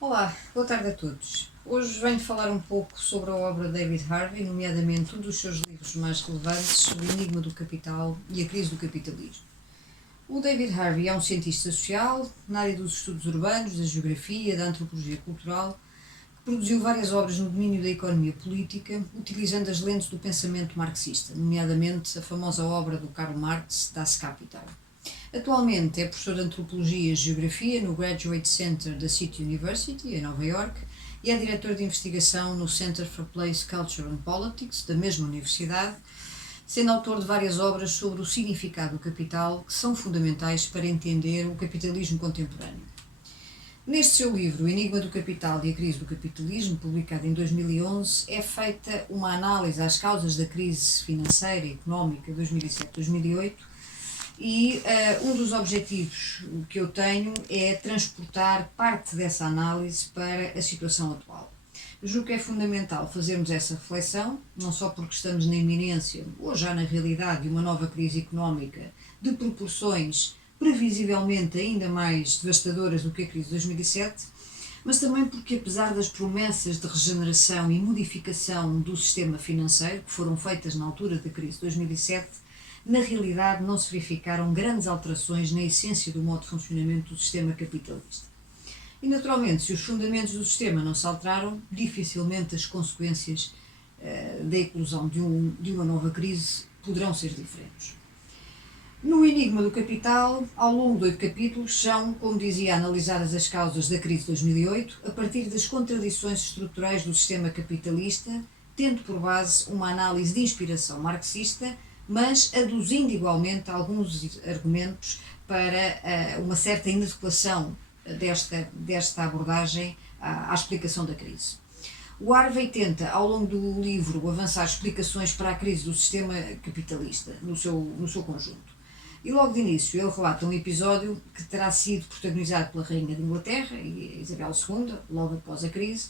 Olá, boa tarde a todos. Hoje venho falar um pouco sobre a obra de David Harvey, nomeadamente um dos seus livros mais relevantes, O Enigma do Capital e a Crise do Capitalismo. O David Harvey é um cientista social na área dos estudos urbanos, da geografia, da antropologia cultural, que produziu várias obras no domínio da economia política, utilizando as lentes do pensamento marxista, nomeadamente a famosa obra do Karl Marx, Das Kapital. Atualmente é professor de Antropologia e Geografia no Graduate Center da City University, em Nova York, e é diretor de investigação no Center for Place, Culture and Politics, da mesma universidade, sendo autor de várias obras sobre o significado do capital que são fundamentais para entender o capitalismo contemporâneo. Neste seu livro, O Enigma do Capital e a Crise do Capitalismo, publicado em 2011, é feita uma análise às causas da crise financeira e económica de 2007-2008 e um dos objetivos que eu tenho é transportar parte dessa análise para a situação atual. Eu julgo que é fundamental fazermos essa reflexão, não só porque estamos na iminência, ou já na realidade, de uma nova crise económica de proporções previsivelmente ainda mais devastadoras do que a crise de 2007, mas também porque, apesar das promessas de regeneração e modificação do sistema financeiro que foram feitas na altura da crise de 2007, na realidade não se verificaram grandes alterações na essência do modo de funcionamento do sistema capitalista. E, naturalmente, se os fundamentos do sistema não se alteraram, dificilmente as consequências da eclosão de uma nova crise poderão ser diferentes. No Enigma do Capital, ao longo de 8 capítulos, são, como dizia, analisadas as causas da crise de 2008 a partir das contradições estruturais do sistema capitalista, tendo por base uma análise de inspiração marxista, mas aduzindo igualmente alguns argumentos para uma certa inadequação desta abordagem à explicação da crise. O Harvey tenta, ao longo do livro, avançar explicações para a crise do sistema capitalista, no seu conjunto. E logo de início ele relata um episódio que terá sido protagonizado pela Rainha de Inglaterra, Isabel II, logo após a crise,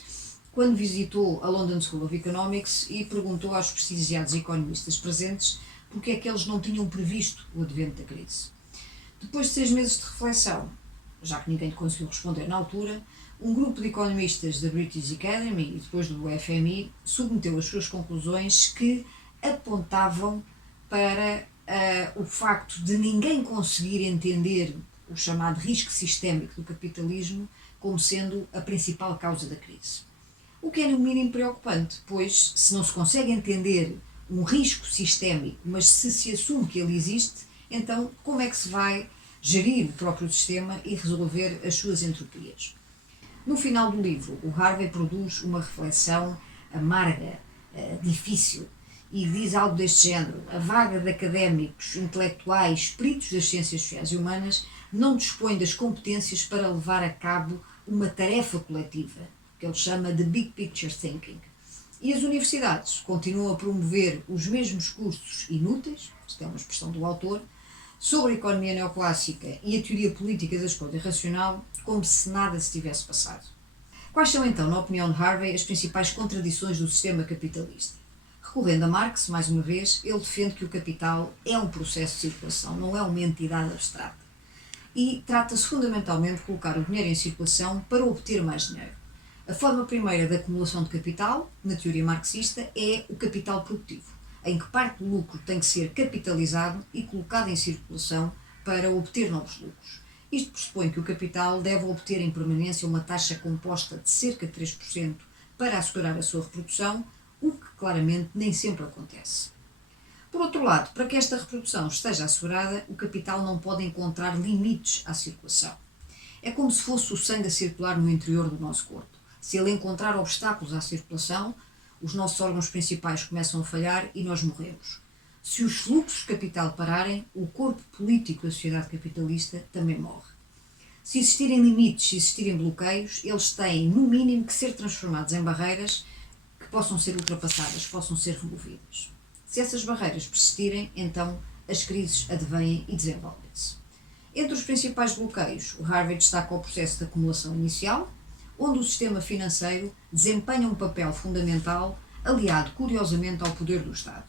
quando visitou a London School of Economics e perguntou aos prestigiados economistas presentes porque é que eles não tinham previsto o advento da crise. Depois de 6 meses de reflexão, já que ninguém conseguiu responder na altura, um grupo de economistas da British Academy e depois do FMI submeteu as suas conclusões que apontavam para o facto de ninguém conseguir entender o chamado risco sistémico do capitalismo como sendo a principal causa da crise. O que é no mínimo preocupante, pois se não se consegue entender um risco sistémico, mas se assume que ele existe, então como é que se vai gerir o próprio sistema e resolver as suas entropias? No final do livro, o Harvey produz uma reflexão amarga, difícil, e diz algo deste género: a vaga de académicos, intelectuais, peritos das ciências sociais e humanas não dispõe das competências para levar a cabo uma tarefa coletiva, que ele chama de Big Picture Thinking. E as universidades continuam a promover os mesmos cursos inúteis, isto é uma expressão do autor, sobre a economia neoclássica e a teoria política da escolha racional, como se nada se tivesse passado. Quais são então, na opinião de Harvey, as principais contradições do sistema capitalista? Recorrendo a Marx, mais uma vez, ele defende que o capital é um processo de circulação, não é uma entidade abstrata. E trata-se fundamentalmente de colocar o dinheiro em circulação para obter mais dinheiro. A forma primeira de acumulação de capital, na teoria marxista, é o capital produtivo, em que parte do lucro tem que ser capitalizado e colocado em circulação para obter novos lucros. Isto pressupõe que o capital deve obter em permanência uma taxa composta de cerca de 3% para assegurar a sua reprodução, o que claramente nem sempre acontece. Por outro lado, para que esta reprodução esteja assegurada, o capital não pode encontrar limites à circulação. É como se fosse o sangue a circular no interior do nosso corpo. Se ele encontrar obstáculos à circulação, os nossos órgãos principais começam a falhar e nós morremos. Se os fluxos de capital pararem, o corpo político da sociedade capitalista também morre. Se existirem limites, se existirem bloqueios, eles têm, no mínimo, que ser transformados em barreiras que possam ser ultrapassadas, possam ser removidas. Se essas barreiras persistirem, então as crises advêm e desenvolvem-se. Entre os principais bloqueios, o Harvey destaca o processo de acumulação inicial, onde o sistema financeiro desempenha um papel fundamental, aliado curiosamente ao poder do Estado.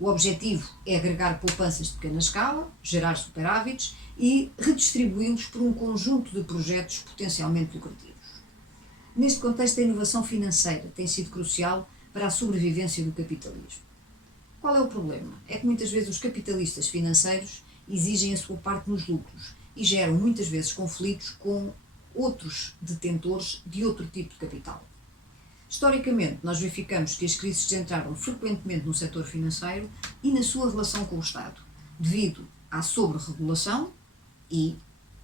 O objetivo é agregar poupanças de pequena escala, gerar superávites e redistribuí-los por um conjunto de projetos potencialmente lucrativos. Neste contexto, a inovação financeira tem sido crucial para a sobrevivência do capitalismo. Qual é o problema? É que muitas vezes os capitalistas financeiros exigem a sua parte nos lucros e geram muitas vezes conflitos com outros detentores de outro tipo de capital. Historicamente, nós verificamos que as crises se centraram frequentemente no setor financeiro e na sua relação com o Estado, devido à sobre-regulação e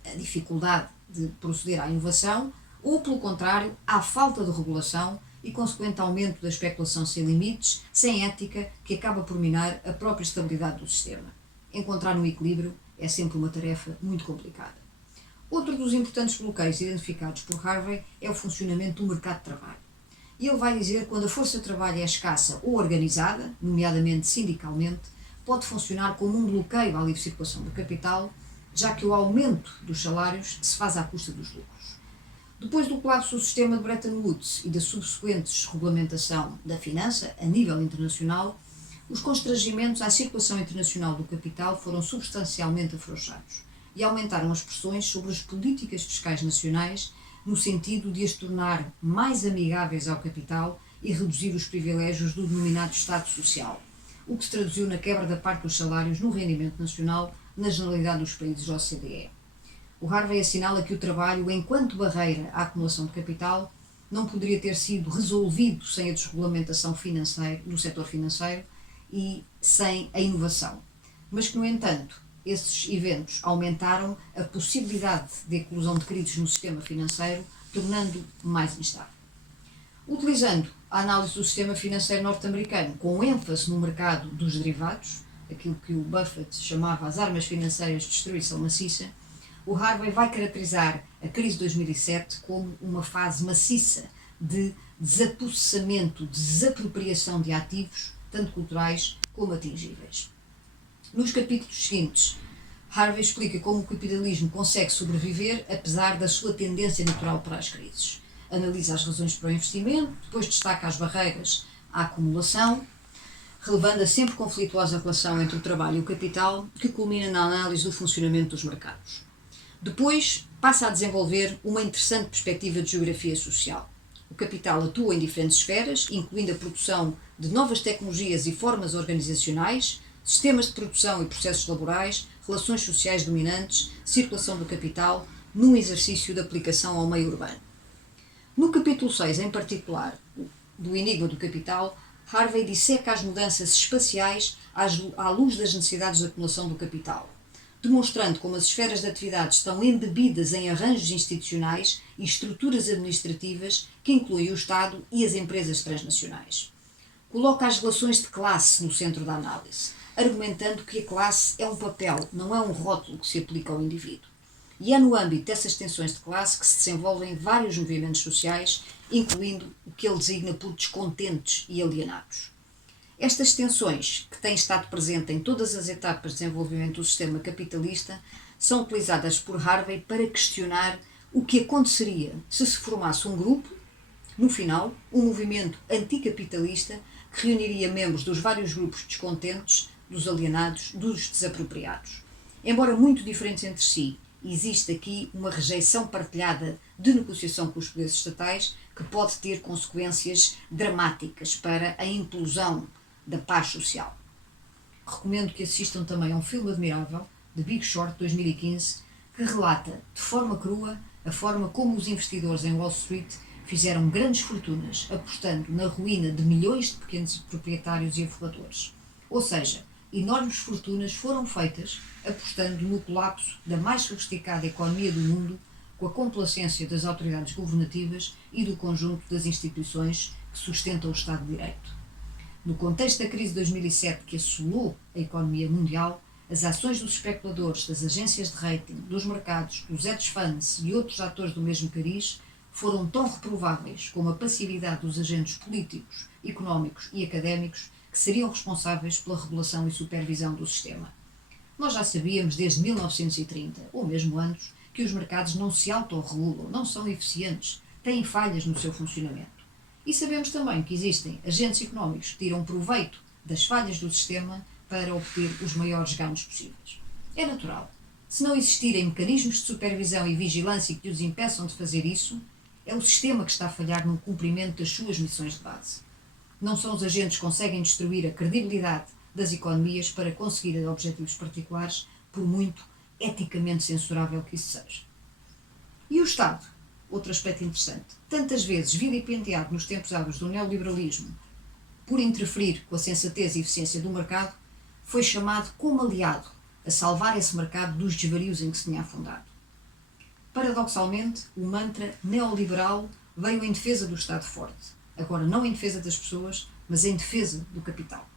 a dificuldade de proceder à inovação, ou, pelo contrário, à falta de regulação e consequente aumento da especulação sem limites, sem ética, que acaba por minar a própria estabilidade do sistema. Encontrar um equilíbrio é sempre uma tarefa muito complicada. Outro dos importantes bloqueios identificados por Harvey é o funcionamento do mercado de trabalho. E ele vai dizer que quando a força de trabalho é escassa ou organizada, nomeadamente sindicalmente, pode funcionar como um bloqueio à livre circulação do capital, já que o aumento dos salários se faz à custa dos lucros. Depois do colapso do sistema de Bretton Woods e da subsequente desregulamentação da finança a nível internacional, os constrangimentos à circulação internacional do capital foram substancialmente afrouxados e aumentaram as pressões sobre as políticas fiscais nacionais no sentido de as tornar mais amigáveis ao capital e reduzir os privilégios do denominado Estado Social, o que se traduziu na quebra da parte dos salários no rendimento nacional na generalidade dos países da OCDE. O Harvey assinala que o trabalho, enquanto barreira à acumulação de capital, não poderia ter sido resolvido sem a desregulamentação do setor financeiro e sem a inovação, mas que, no entanto, esses eventos aumentaram a possibilidade de eclosão de crises no sistema financeiro, tornando-o mais instável. Utilizando a análise do sistema financeiro norte-americano com ênfase no mercado dos derivados, aquilo que o Buffett chamava as armas financeiras de destruição maciça, o Harvey vai caracterizar a crise de 2007 como uma fase maciça de desapossamento, desapropriação de ativos, tanto culturais como atingíveis. Nos capítulos seguintes, Harvey explica como o capitalismo consegue sobreviver apesar da sua tendência natural para as crises. Analisa as razões para o investimento, depois destaca as barreiras à acumulação, relevando a sempre conflituosa relação entre o trabalho e o capital, que culmina na análise do funcionamento dos mercados. Depois, passa a desenvolver uma interessante perspectiva de geografia social. O capital atua em diferentes esferas, incluindo a produção de novas tecnologias e formas organizacionais, sistemas de produção e processos laborais, relações sociais dominantes, circulação do capital, num exercício de aplicação ao meio urbano. No capítulo 6, em particular, do Enigma do Capital, Harvey disseca as mudanças espaciais à luz das necessidades de acumulação do capital, demonstrando como as esferas de atividade estão embebidas em arranjos institucionais e estruturas administrativas que incluem o Estado e as empresas transnacionais. Coloca as relações de classe no centro da análise, argumentando que a classe é um papel, não é um rótulo que se aplica ao indivíduo. E é no âmbito dessas tensões de classe que se desenvolvem vários movimentos sociais, incluindo o que ele designa por descontentes e alienados. Estas tensões, que têm estado presentes em todas as etapas de desenvolvimento do sistema capitalista, são utilizadas por Harvey para questionar o que aconteceria se se formasse um grupo, no final, um movimento anticapitalista que reuniria membros dos vários grupos descontentes, dos alienados, dos desapropriados. Embora muito diferentes entre si, existe aqui uma rejeição partilhada de negociação com os poderes estatais que pode ter consequências dramáticas para a implosão da paz social. Recomendo que assistam também a um filme admirável, The Big Short, 2015, que relata de forma crua a forma como os investidores em Wall Street fizeram grandes fortunas apostando na ruína de milhões de pequenos proprietários e aforradores. Ou seja, enormes fortunas foram feitas apostando no colapso da mais sofisticada economia do mundo, com a complacência das autoridades governativas e do conjunto das instituições que sustentam o Estado de Direito. No contexto da crise de 2007 que assolou a economia mundial, as ações dos especuladores, das agências de rating, dos mercados, dos hedge funds e outros atores do mesmo cariz foram tão reprováveis como a passividade dos agentes políticos, económicos e académicos que seriam responsáveis pela regulação e supervisão do sistema. Nós já sabíamos desde 1930, ou mesmo antes, que os mercados não se autorregulam, não são eficientes, têm falhas no seu funcionamento. E sabemos também que existem agentes económicos que tiram proveito das falhas do sistema para obter os maiores ganhos possíveis. É natural. Se não existirem mecanismos de supervisão e vigilância que os impeçam de fazer isso, É o sistema que está a falhar no cumprimento das suas missões de base. Não são os agentes que conseguem destruir a credibilidade das economias para conseguir objetivos particulares, por muito eticamente censurável que isso seja. E o Estado? Outro aspecto interessante. Tantas vezes vilipendiado nos tempos áureos do neoliberalismo por interferir com a sensatez e eficiência do mercado, foi chamado como aliado a salvar esse mercado dos desvarios em que se tinha afundado. Paradoxalmente, o mantra neoliberal veio em defesa do Estado forte. Agora, não em defesa das pessoas, mas em defesa do capital.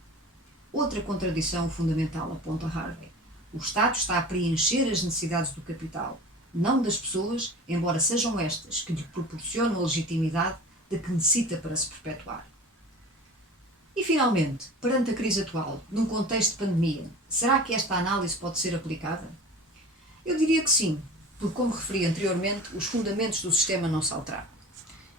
Outra contradição fundamental, aponta Harvey. O Estado está a preencher as necessidades do capital, não das pessoas, embora sejam estas que lhe proporcionam a legitimidade de que necessita para se perpetuar. E, finalmente, perante a crise atual, num contexto de pandemia, será que esta análise pode ser aplicada? Eu diria que sim, porque, como referi anteriormente, os fundamentos do sistema não se alteraram.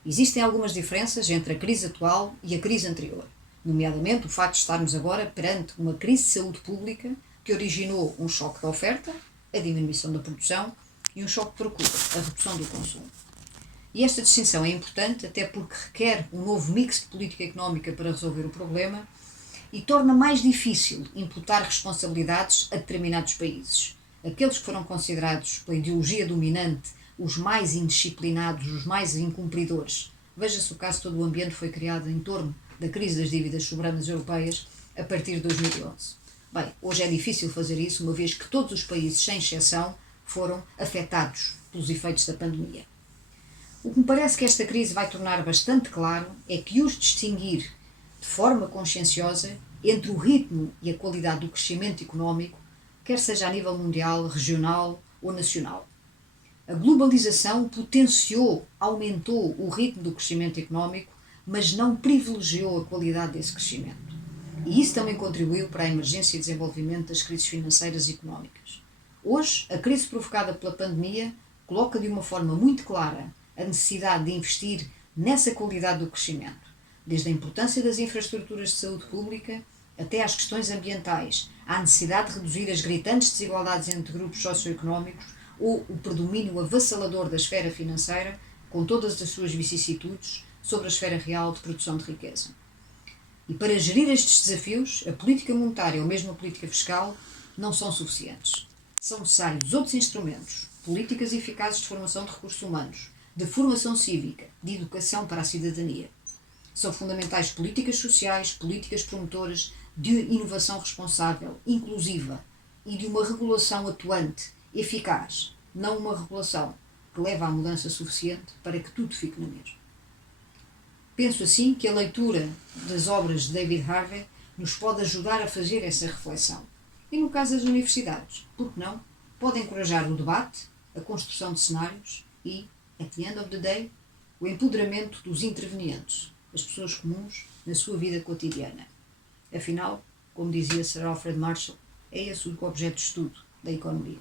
Existem algumas diferenças entre a crise atual e a crise anterior, nomeadamente o facto de estarmos agora perante uma crise de saúde pública que originou um choque da oferta, a diminuição da produção, e um choque de procura, a redução do consumo. E esta distinção é importante até porque requer um novo mix de política económica para resolver o problema e torna mais difícil imputar responsabilidades a determinados países. Aqueles que foram considerados pela ideologia dominante os mais indisciplinados, os mais incumpridores. Veja-se o caso, todo o ambiente foi criado em torno da crise das dívidas soberanas europeias a partir de 2011. Bem, hoje é difícil fazer isso, uma vez que todos os países, sem exceção, foram afetados pelos efeitos da pandemia. O que me parece que esta crise vai tornar bastante claro é que os distinguir de forma conscienciosa entre o ritmo e a qualidade do crescimento económico, quer seja a nível mundial, regional ou nacional. A globalização potenciou, aumentou o ritmo do crescimento económico, mas não privilegiou a qualidade desse crescimento. E isso também contribuiu para a emergência e desenvolvimento das crises financeiras e económicas. Hoje, a crise provocada pela pandemia coloca de uma forma muito clara a necessidade de investir nessa qualidade do crescimento, desde a importância das infraestruturas de saúde pública até às questões ambientais, à necessidade de reduzir as gritantes desigualdades entre grupos socioeconómicos ou o predomínio avassalador da esfera financeira, com todas as suas vicissitudes, sobre a esfera real de produção de riqueza. E para gerir estes desafios, a política monetária ou mesmo a política fiscal não são suficientes. São necessários outros instrumentos, políticas eficazes de formação de recursos humanos, de formação cívica, de educação para a cidadania. São fundamentais políticas sociais, políticas promotoras de inovação responsável, inclusiva e de uma regulação atuante, eficaz, não uma regulação que leva à mudança suficiente para que tudo fique na mesma. Penso assim que a leitura das obras de David Harvey nos pode ajudar a fazer essa reflexão. E no caso das universidades, por que não? Pode encorajar o debate, a construção de cenários e, at the end of the day, o empoderamento dos intervenientes, as pessoas comuns, na sua vida cotidiana. Afinal, como dizia Sir Alfred Marshall, é esse o objeto de estudo da economia.